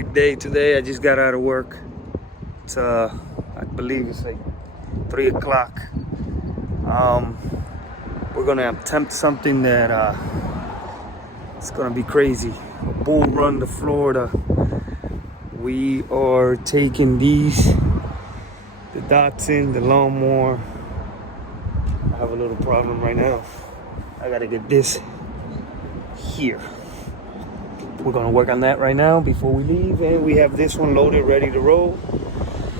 hectic day today. I just got out of work. It's I believe it's like 3 o'clock. We're gonna attempt something that it's gonna be crazy. A bull run to Florida. We are taking the Datsun, the lawnmower. I have a little problem right now. I gotta get this here. We're gonna work on that right now before we leave, and we have this one loaded, ready to roll.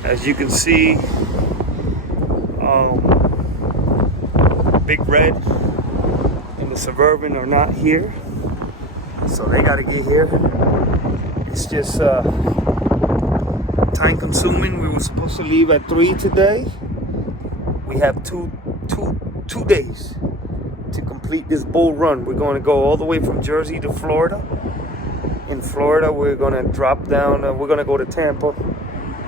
As you can see, Big Red and the Suburban are not here, so they gotta get here. It's just time consuming. We were supposed to leave at 3 today. We have two days to complete this bull run. We're going to go all the way from Jersey to Florida. In Florida, we're going to drop down. We're going to go to Tampa,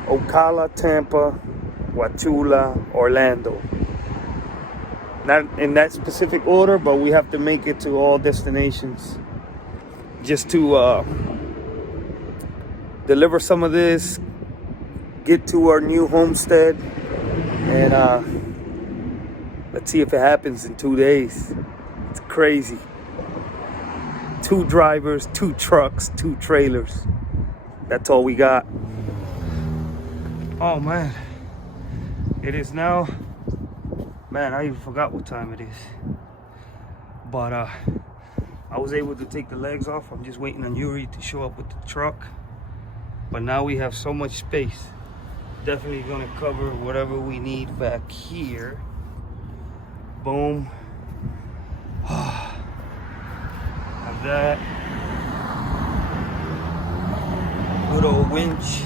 Ocala, Tampa, Wauchula, Orlando. Not in that specific order, but we have to make it to all destinations just to deliver some of this, get to our new homestead, and let's see if it happens in 2 days. It's crazy. 2 drivers, 2 trucks, 2 trailers. That's all we got. Oh man, it is now, man, I even forgot what time it is. But I was able to take the legs off. I'm just waiting on Yuri to show up with the truck. But now we have so much space. Definitely gonna cover whatever we need back here. Boom. Have that. Good old winch.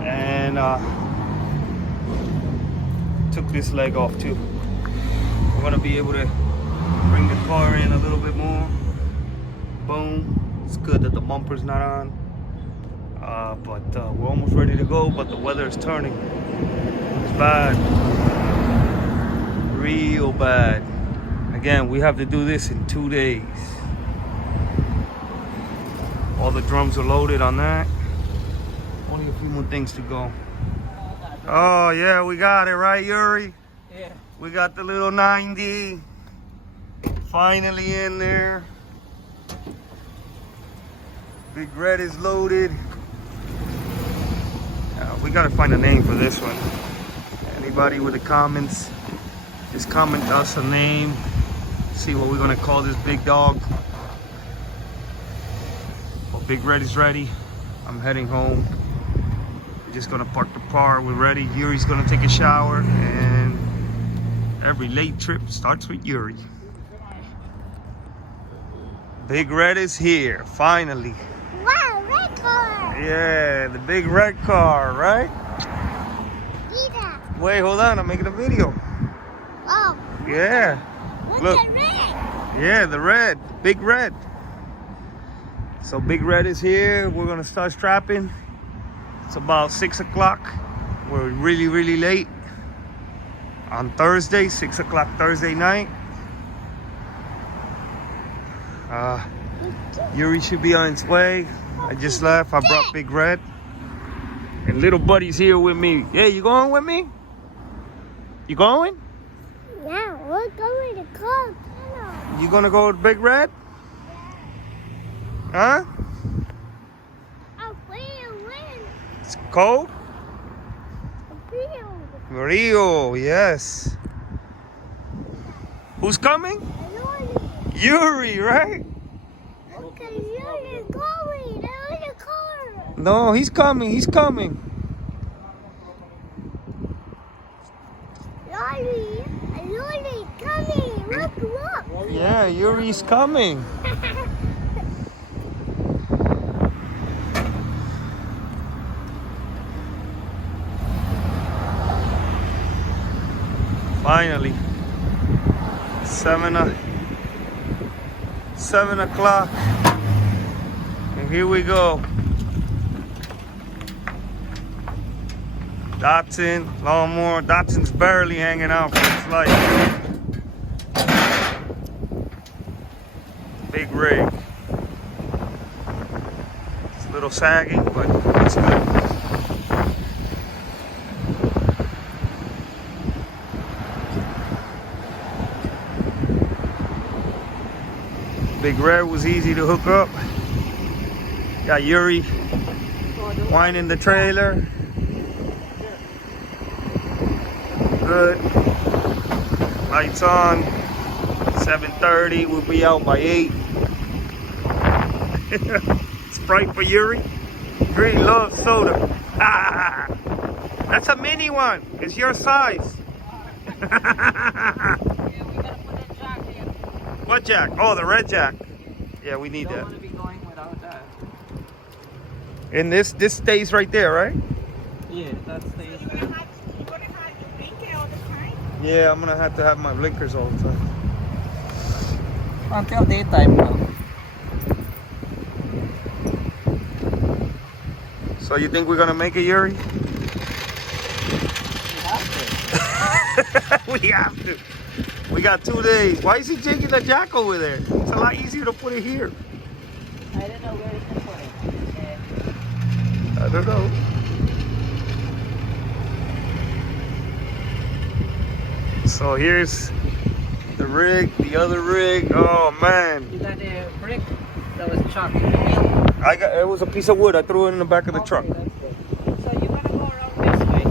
And took this leg off too. We're gonna be able to bring the car in a little bit more. Boom. It's good that the bumper's not on. But we're almost ready to go, but the weather is turning. It's bad. Real bad. Again, we have to do this in 2 days. All the drums are loaded on that. Only a few more things to go. Oh yeah, we got it, right, Yuri? Yeah. We got the little 90 finally in there. Big Red is loaded. We gotta find a name for this one. Anybody with the comments, just comment us a name. See what we're gonna call this big dog. Well, Big Red is ready. I'm heading home. We're just gonna park the car. We're ready. Yuri's gonna take a shower, and every late trip starts with Yuri. Big Red is here, finally. Wow, red car! Yeah, the big red car, right? Peter. Wait, hold on, I'm making a video. Oh. Yeah. Look. The red. Yeah, the red, Big Red. So Big Red is here. We're gonna start strapping. It's about 6 o'clock. We're really late. On Thursday, 6 o'clock Thursday night. Yuri should be on its way. I just left. I brought Big Red. And little buddy's here with me. Yeah, you going with me? You going? Yeah, we're going to car. You gonna go with Big Red? Huh? I'll win. It's cold? Rio. Rio, yes. Who's coming? Yuri, right? Okay, you're going. There's a car. No, he's coming. Yuri coming. Look. Yeah, Yuri's coming. Finally, 7 o'clock, and here we go. Datsun lawnmower. Datsun's barely hanging out for its life. Big rig. little sagging, but it's good. Big Red was easy to hook up. Got Yuri winding the trailer. Good. Lights on. 7:30. We'll be out by 8. Sprite for Yuri. Yuri loves soda. Ah, that's a mini one. It's your size. What jack? Oh, the red jack. Yeah, we need that. Don't want to be going without that. And this stays right there, right? Yeah, that stays You're there. gonna have your blinker all the time? Yeah, I'm gonna have to have my blinkers all the time. Until daytime now. So you think we're gonna make it, Yuri? We have to. We have to. We got 2 days. Why is he taking the jack over there? It's a lot easier to put it here. I don't know where to put it. I don't know. So here's the rig, the other rig. Oh man. You got a brick that was chucked in the middle. It was a piece of wood. I threw it in the back of the truck. Okay, that's good. So you're gonna go around this way.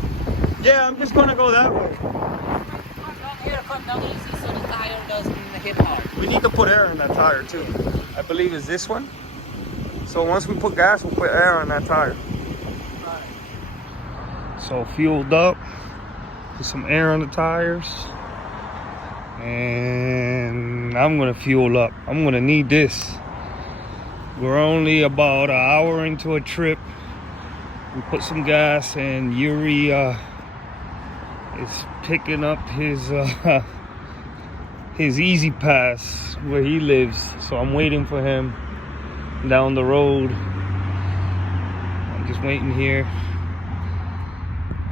Yeah, I'm just gonna go that way. Come down easy so the tire doesn't hit hard. We need to put air in that tire too. I believe it's this one. So once we put gas, we'll put air on that tire. Right. So fueled up, put some air on the tires. And I'm gonna fuel up. I'm gonna need this. We're only about an hour into a trip. We put some gas and Yuri is picking up his Easy Pass where he lives. So I'm waiting for him down the road. I'm just waiting here.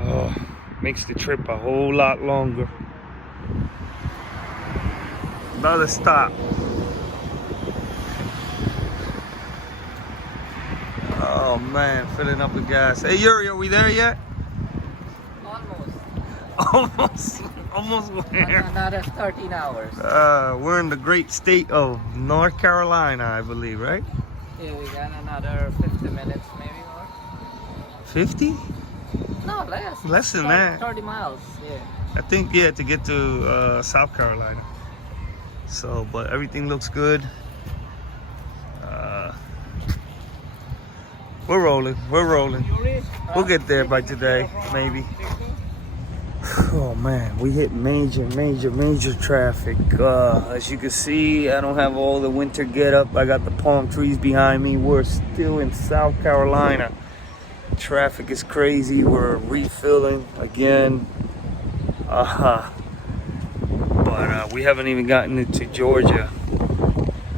Oh, makes the trip a whole lot longer. Another stop. Oh man, filling up with gas. Hey Yuri, are we there yet? Almost. Almost where? Another 13 hours. We're in the great state of North Carolina, I believe, right? Yeah, we got another 50 minutes maybe more. 50? No, less. Less than that. 30 miles, yeah. I think, yeah, to get to South Carolina. So, but everything looks good. We're rolling. We'll get there by today, maybe. Oh man, we hit major traffic. As you can see, I don't have all the winter get up. I got the palm trees behind me. We're still in South Carolina. Traffic is crazy. We're refilling again. But we haven't even gotten into Georgia.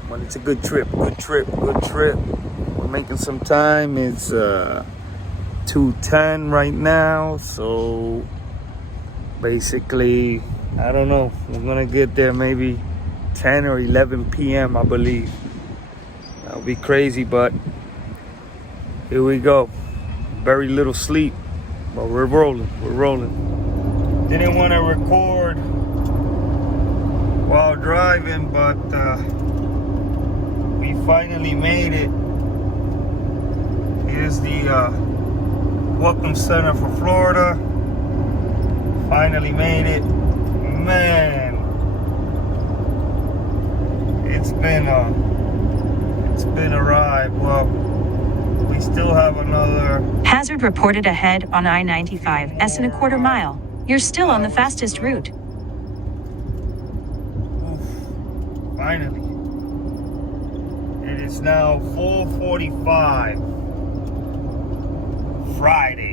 But it's a good trip. We're making some time. It's 2:10 right now, so basically, I don't know. We're gonna get there maybe 10 or 11 p.m. I believe. That'll be crazy, but here we go. Very little sleep, but we're rolling. Didn't want to record while driving, but we finally made it. Here's the Welcome Center for Florida. Finally made it. Man, it's been a ride. Well, we still have another. Hazard reported ahead on I-95, S¼ mile. You're still on the fastest route. Finally. It is now 4:45 Friday.